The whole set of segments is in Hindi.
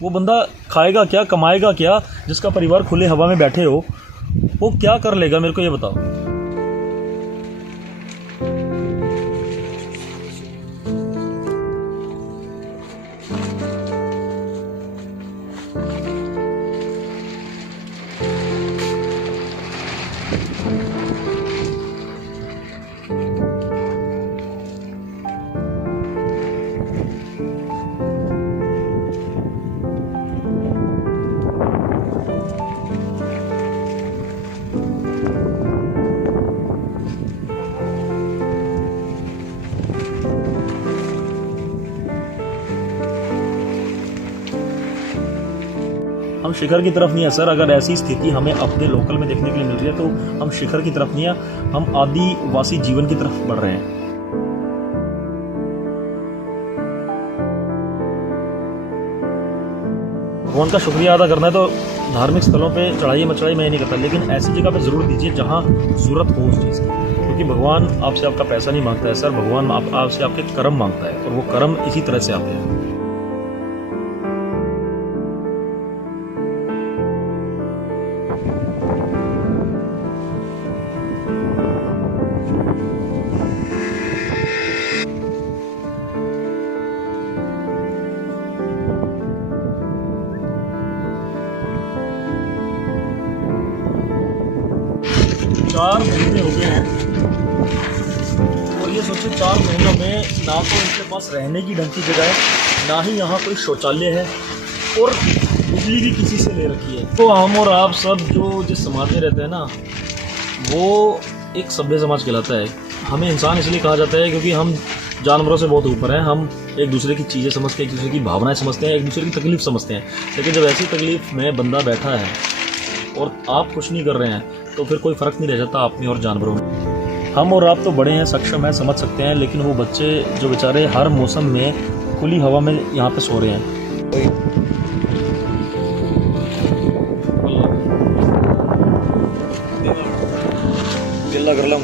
वो बंदा खाएगा क्या, कमाएगा क्या, जिसका परिवार खुले हवा में बैठे हो, वो क्या कर लेगा, मेरे को ये बताओ। हम शिखर की तरफ नहीं है सर। अगर ऐसी स्थिति हमें अपने लोकल में देखने के लिए मिल रही है तो हम शिखर की तरफ नहीं है, हम आदिवासी जीवन की तरफ बढ़ रहे हैं। भगवान का शुक्रिया अदा करना है तो धार्मिक स्थलों पे चढ़ाई मचढ़ाई मैं नहीं करता, लेकिन ऐसी जगह पे ज़रूर दीजिए जहाँ ज़रूरत हो उस चीज़ की, क्योंकि भगवान आपसे आपका पैसा नहीं मांगता है सर, भगवान आपसे आपके कर्म मांगता है, और वो कर्म इसी तरह से आते हैं। चार महीने हो गए हैं और ये सोचिए 4 महीनों में ना तो इनके पास रहने की ढंग की जगह है, ना ही यहाँ कोई शौचालय है, और बिजली भी किसी से ले रखी है। तो हम और आप सब जो जिस समाज में रहते हैं ना, वो एक सभ्य समाज कहलाता है। हमें इंसान इसलिए कहा जाता है क्योंकि हम जानवरों से बहुत ऊपर हैं। हम एक दूसरे की चीज़ें समझते हैं, एक दूसरे की भावनाएं समझते हैं, एक दूसरे की तकलीफ समझते हैं। लेकिन जब ऐसी तकलीफ में बंदा बैठा है और आप कुछ नहीं कर रहे हैं तो फिर कोई फ़र्क नहीं रह जाता आप में और जानवरों में। हम और आप तो बड़े हैं, सक्षम हैं, समझ सकते हैं, लेकिन वो बच्चे जो बेचारे हर मौसम में खुली हवा में यहाँ पे सो रहे हैं। गिल्ला कर ला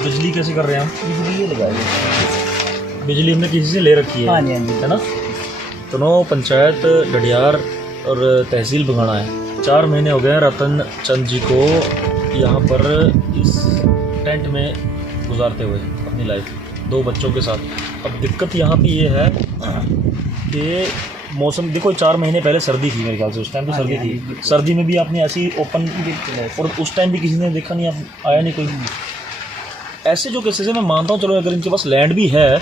बिजली कैसे कर रहे हैं हम? बिजली लगाई, बिजली हमने किसी से ले रखी है, हाँ जी, हाँ जी, है ना। दोनों पंचायत डडियार और तहसील बंगाणा है। 4 महीने हो गए रतन चंद जी को यहाँ पर इस टेंट में गुजारते हुए अपनी लाइफ 2 बच्चों के साथ। अब दिक्कत यहाँ पे ये है कि मौसम देखो, 4 महीने पहले सर्दी थी मेरे ख्याल से, उस टाइम तो सर्दी थी। सर्दी में भी आपने ऐसी ओपन, और उस टाइम भी किसी ने देखा नहीं, आया नहीं कोई। ऐसे जो केसेस है मैं मानता हूँ, चलो अगर इनके पास लैंड भी है,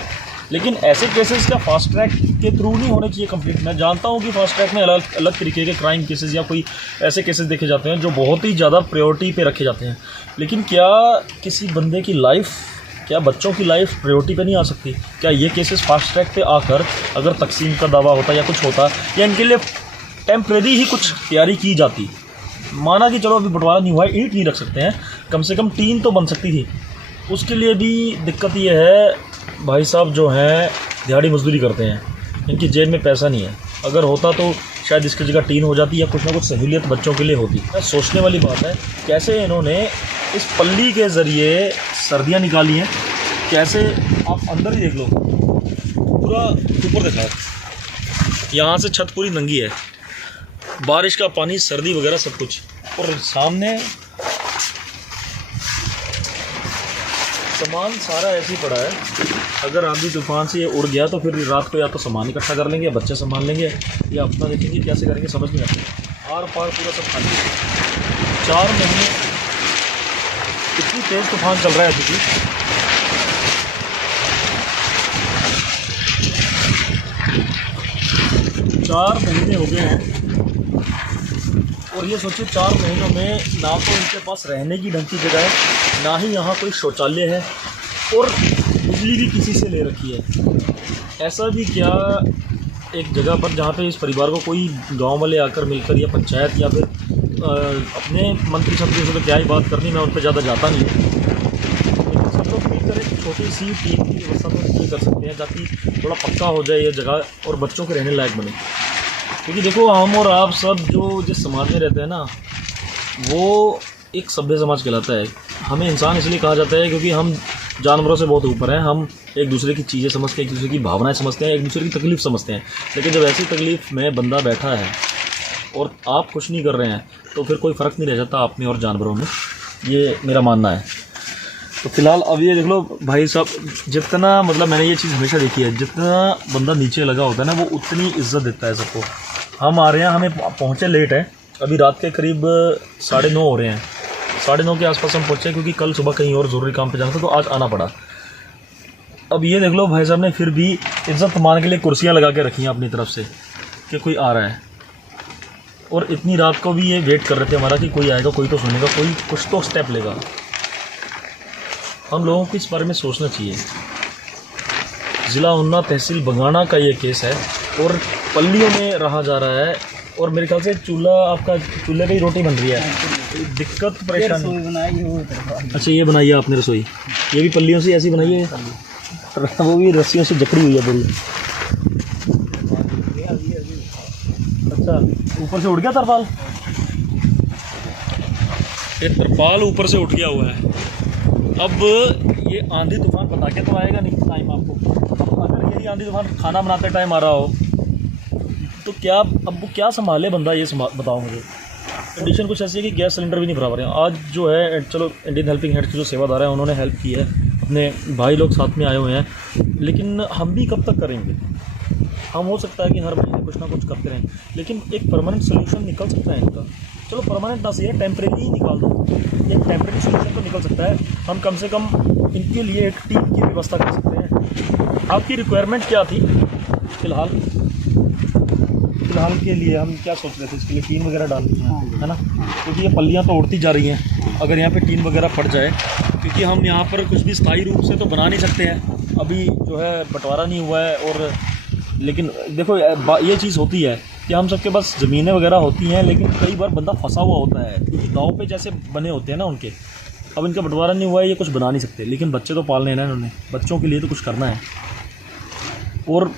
लेकिन ऐसे केसेस का फास्ट ट्रैक के थ्रू नहीं होने चाहिए कंप्लीट। मैं जानता हूँ कि फास्ट ट्रैक में अलग अलग तरीके के क्राइम केसेस या कोई ऐसे केसेस देखे जाते हैं जो बहुत ही ज़्यादा प्रायोरिटी पे रखे जाते हैं, लेकिन क्या किसी बंदे की लाइफ, क्या बच्चों की लाइफ प्रायोरिटी पे नहीं आ सकती? क्या ये केसेस फास्ट ट्रैक पे आकर अगर तकसीम का दावा होता या कुछ होता, या इनके लिए टेम्प्रेरी ही कुछ तैयारी की जाती, माना कि चलो अभी बंटवारा नहीं हुआ है, ईंट नहीं रख सकते हैं, कम से कम टीन तो बन सकती थी। उसके लिए भी दिक्कत ये है, भाई साहब जो हैं दिहाड़ी मजदूरी करते हैं, इनकी जेब में पैसा नहीं है। अगर होता तो शायद इसकी जगह टीन हो जाती या कुछ ना कुछ सहूलियत बच्चों के लिए होती। सोचने वाली बात है कैसे इन्होंने इस पल्ली के ज़रिए सर्दियाँ निकाली हैं। कैसे आप अंदर ही देख लो, पूरा ऊपर देखा है, यहाँ से छत पूरी नंगी है, बारिश का पानी, सर्दी वगैरह सब कुछ, और सामने सामान सारा ऐसे ही पड़ा है। अगर आंधी तूफान से ये उड़ गया तो फिर रात को या तो सामान इकट्ठा कर लेंगे, या बच्चे संभाल लेंगे, या अपना देखेंगे कैसे करेंगे, समझ नहीं आता। आर पार पूरा सब खाली। 4 महीने इतनी तेज़ तूफान चल रहा है क्योंकि 4 महीने हो गए हैं और ये सोचिए 4 महीनों में ना तो इनके पास रहने की ढंग की जगह है, ना ही यहाँ कोई शौचालय है, और बिजली भी किसी से ले रखी है। ऐसा भी क्या एक जगह पर जहाँ पे इस परिवार को कोई गांव वाले आकर मिलकर, या पंचायत, या फिर अपने मंत्री संतरी से तो क्या ही बात करनी, मैं उन पर ज़्यादा जाता नहीं हूँ, लेकिन सब लोग मिलकर एक छोटी सी टीम की व्यवस्था तो ये कर सकते हैं ताकि थोड़ा पक्का हो जाए ये जगह और बच्चों के रहने लायक बने। क्योंकि देखो हम और आप सब जो जिस समाज में रहते हैं ना, वो एक सभ्य समाज कहलाता है। हमें इंसान इसलिए कहा जाता है क्योंकि हम जानवरों से बहुत ऊपर हैं। हम एक दूसरे की चीज़ें समझते हैं, एक दूसरे की भावनाएं समझते हैं, एक दूसरे की तकलीफ़ समझते हैं। लेकिन जब ऐसी तकलीफ़ में बंदा बैठा है और आप कुछ नहीं कर रहे हैं तो फिर कोई फ़र्क नहीं रह जाता आप में और जानवरों में। ये मेरा मानना है। तो फिलहाल अब ये देख लो भाई साहब, जितना मतलब मैंने ये चीज़ हमेशा देखी है, जितना बंदा नीचे लगा होता है ना, वो उतनी इज्जत देता है सबको। हम आ रहे हैं, हमें पहुँचे लेट है, अभी रात के करीब 9:30 हो रहे हैं। 9:30 के आसपास हम पहुँचे क्योंकि कल सुबह कहीं और ज़रूरी काम पे जाना था, तो आज आना पड़ा। अब ये देख लो भाई साहब ने फिर भी इज्जत मान के लिए कुर्सियाँ लगा के रखी हैं अपनी तरफ से कि कोई आ रहा है। और इतनी रात को भी ये वेट कर रहे थे हमारा कि कोई आएगा, कोई तो सुनेगा, कोई कुछ तो स्टेप लेगा। हम लोगों को इस बारे में सोचना चाहिए। ज़िला उन्ना तहसील बंगाना का ये केस है और पल्लियों में रहा जा रहा है। और मेरे ख्याल से चूल्हा, आपका चूल्हे पे ही रोटी बन रही है, दिक्कत परेशानी। अच्छा, ये बनाई है आपने रसोई, ये भी पल्लियों से ऐसी बनाई है, वो भी रस्सियों से जकड़ी हुई है पूरी। अच्छा, ऊपर से उठ गया तरपाल? ये तरपाल ऊपर से उठ गया हुआ है। अब ये आंधी तूफान बता के तो आएगा नहीं टाइम आपको। अब अगर यही आंधी तूफान खाना बनाते टाइम आ रहा हो तो क्या, अब वो क्या संभाले बंदा, ये बताओ मुझे। कंडीशन कुछ ऐसी है कि गैस सिलेंडर भी नहीं भरा रहे हैं। आज जो है, चलो इंडियन हेल्पिंग हैंड्स के जो सेवादार हैं उन्होंने हेल्प की है, अपने भाई लोग साथ में आए हुए हैं, लेकिन हम भी कब तक करेंगे? हम हो सकता है कि हर महीने कुछ ना कुछ करते रहें, लेकिन एक परमानेंट सोल्यूशन निकल सकता है इनका। चलो परमानेंट ना सही है, टेम्परेरी ही निकाल दो, एक टेम्परेरी सोल्यूशन तो निकल सकता है। हम कम से कम इनके लिए एक टीम की व्यवस्था कर सकते हैं। आपकी रिक्वायरमेंट क्या थी फ़िलहाल के लिए? हम क्या सोच रहे थे इसके लिए? टीन वगैरह डालनी है ना, क्योंकि ये पल्लियाँ तो उड़ती जा रही हैं। अगर यहाँ पे टीन वगैरह पड़ जाए, क्योंकि हम यहाँ पर कुछ भी स्थायी रूप से तो बना नहीं सकते हैं, अभी जो है बंटवारा नहीं हुआ है। और लेकिन देखो ये चीज़ होती है कि हम सबके पास ज़मीनें वगैरह होती हैं, लेकिन कई बार बंदा फंसा हुआ होता है, क्योंकि गाँव पे जैसे बने होते हैं ना उनके। अब इनका बंटवारा नहीं हुआ है, ये कुछ बना नहीं सकते, लेकिन बच्चे तो पालने हैं ना इन्होंने, बच्चों के लिए तो कुछ करना है। और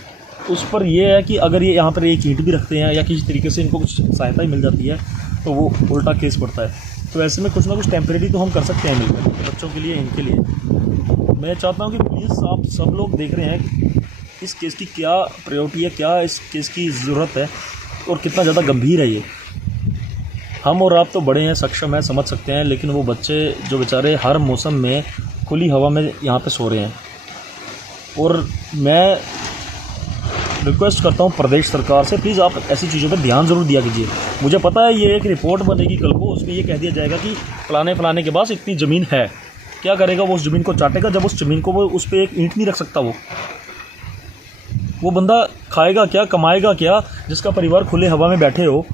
उस पर यह है कि अगर ये यहाँ पर एक ईंट भी रखते हैं या किसी तरीके से इनको कुछ सहायता ही मिल जाती है तो वो उल्टा केस पड़ता है। तो ऐसे में कुछ ना कुछ टेम्परेरी तो हम कर सकते हैं मिलकर, बच्चों के लिए, इनके लिए। मैं चाहता हूँ कि प्लीज़ आप सब लोग देख रहे हैं कि इस केस की क्या प्रायोरिटी है, क्या इस केस की ज़रूरत है और कितना ज़्यादा गंभीर है ये। हम और आप तो बड़े हैं, सक्षम हैं, समझ सकते हैं, लेकिन वो बच्चे जो बेचारे हर मौसम में खुली हवा में यहाँ पे सो रहे हैं। और मैं रिक्वेस्ट करता हूँ प्रदेश सरकार से, प्लीज़ आप ऐसी चीज़ों पर ध्यान ज़रूर दिया कीजिए। मुझे पता है ये एक रिपोर्ट बनेगी कल को, उसमें ये कह दिया जाएगा कि फलाने के पास इतनी ज़मीन है। क्या करेगा वो? उस ज़मीन को चाटेगा। जब उस ज़मीन को वो उस पर एक ईंट नहीं रख सकता, वो बंदा खाएगा क्या, कमाएगा क्या? जिसका परिवार खुले हवा में बैठे हो,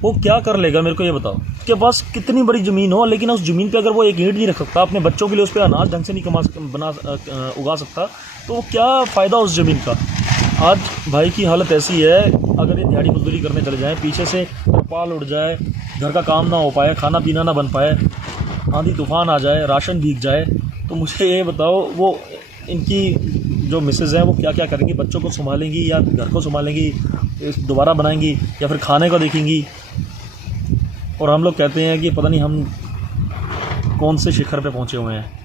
वो क्या कर लेगा? मेरे को ये बताओ। उसके पास कितनी बड़ी ज़मीन हो, लेकिन उस ज़मीन पे अगर वो एक ईंट नहीं रख सकता, अपने बच्चों के लिए उस पर अनाज ढंग से नहीं उगा सकता, तो वो क्या फ़ायदा उस ज़मीन का? आज भाई की हालत ऐसी है, अगर ये दिहाड़ी मजदूरी करने चले जाएँ, पीछे से तरपाल उड़ जाए, घर का काम ना हो पाए, खाना पीना ना बन पाए, आंधी तूफान आ जाए, राशन भीग जाए, तो मुझे ये बताओ वो इनकी जो मिसेज़ हैं वो क्या क्या करेंगी? बच्चों को संभालेंगी या घर को संभालेंगी, दोबारा बनाएंगी या फिर खाने को देखेंगी? और हम लोग कहते हैं कि पता नहीं हम कौन से शिखर पे पहुंचे हुए हैं।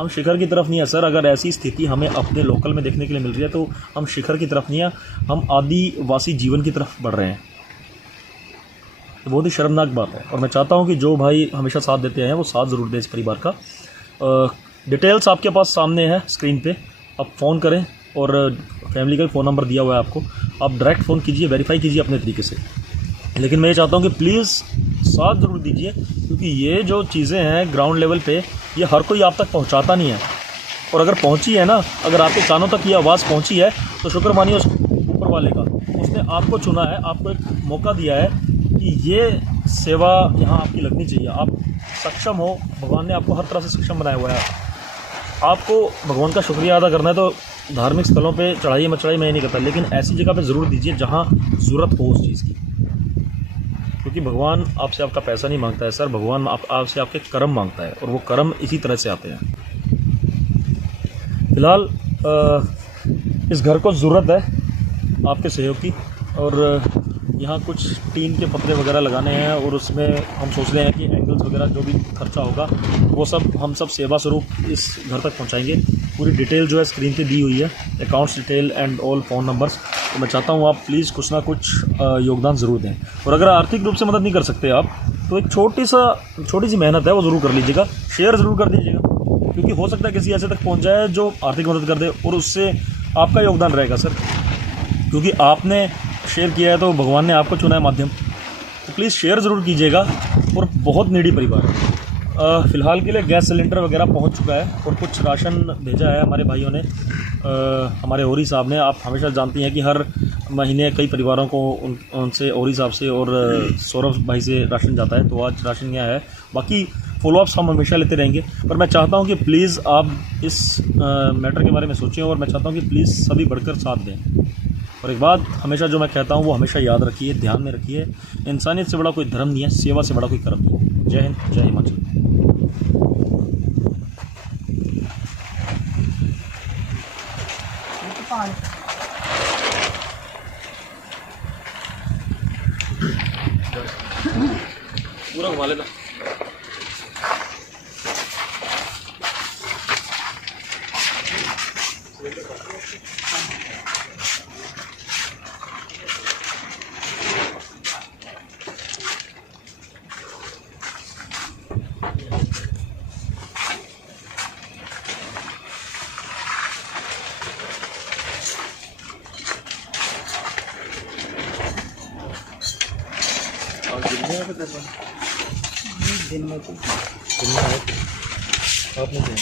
हम शिखर की तरफ नहीं है सर। अगर ऐसी स्थिति हमें अपने लोकल में देखने के लिए मिल रही है तो हम शिखर की तरफ नहीं है, हम आदिवासी जीवन की तरफ बढ़ रहे हैं। तो बहुत ही शर्मनाक बात है। और मैं चाहता हूं कि जो भाई हमेशा साथ देते हैं वो साथ ज़रूर दें इस परिवार का। डिटेल्स आपके पास सामने है स्क्रीन पे, आप फ़ोन करें और फैमिली का फ़ोन नंबर दिया हुआ है आपको, आप डायरेक्ट फ़ोन कीजिए, वेरीफाई कीजिए अपने तरीके से। लेकिन मैं ये चाहता हूँ कि प्लीज़ साथ ज़रूर दीजिए, क्योंकि ये जो चीज़ें हैं ग्राउंड लेवल पे, ये हर कोई आप तक पहुँचाता नहीं है। और अगर पहुँची है ना, अगर आपके कानों तक ये आवाज़ पहुँची है तो शुक्र मानिए उस ऊपर वाले का, उसने आपको चुना है, आपको एक मौका दिया है कि ये सेवा यहाँ आपकी लगनी चाहिए। आप सक्षम हो, भगवान ने आपको हर तरह से सक्षम बनाया हुआ है। आपको भगवान का शुक्रिया अदा करना है तो धार्मिक स्थलों पे चढ़ाई मत चढ़ाई मैं नहीं करता, लेकिन ऐसी जगह पे ज़रूर दीजिए जहाँ ज़रूरत हो उस चीज़ की। क्योंकि भगवान आपसे आपका पैसा नहीं मांगता है सर, भगवान आपसे आपके कर्म मांगता है, और वो कर्म इसी तरह से आते हैं। फ़िलहाल इस घर को ज़रूरत है आपके सहयोग की, और यहाँ कुछ टीन के पत्रे वगैरह लगाने हैं, और उसमें हम सोच रहे हैं कि एंगल्स वगैरह जो भी खर्चा होगा वो सब हम सब सेवा स्वरूप इस घर तक पहुँचाएंगे। पूरी डिटेल जो है स्क्रीन पे दी हुई है, accounts detail and all phone numbers. तो मैं चाहता हूँ आप प्लीज़ कुछ ना कुछ योगदान ज़रूर दें, और अगर आर्थिक रूप से मदद नहीं कर सकते आप तो एक छोटी सी मेहनत है वो ज़रूर कर लीजिएगा, शेयर ज़रूर कर दीजिएगा, क्योंकि हो सकता है किसी ऐसे तक पहुँच जाए जो आर्थिक मदद कर दे, और उससे आपका योगदान रहेगा सर, क्योंकि आपने शेयर किया है तो भगवान ने आपको चुना है माध्यम। तो प्लीज़ शेयर ज़रूर कीजिएगा। और बहुत नीडी परिवार है। फ़िलहाल के लिए गैस सिलेंडर वगैरह पहुंच चुका है, और कुछ राशन भेजा है हमारे भाइयों ने, हमारे ओरी साहब ने। आप हमेशा जानती हैं कि हर महीने कई परिवारों को उनसे ओरी साहब से और सौरभ भाई से राशन जाता है, तो आज राशन यहाँ है। बाकी फॉलोअप्स हम हमेशा लेते रहेंगे, पर मैं चाहता हूँ कि प्लीज़ आप इस मैटर के बारे में सोचें, और मैं चाहता हूँ कि प्लीज़ सभी बढ़कर साथ दें। और एक बात हमेशा जो मैं कहता हूँ वो हमेशा याद रखिए, ध्यान में रखिए, इंसानियत से बड़ा कोई धर्म नहीं है, सेवा से बड़ा कोई कर्म नहीं है। जय हिंद, जय हिमाचल। पूरा घुमा लेना। दिन में तो आप नहीं जाएंगे।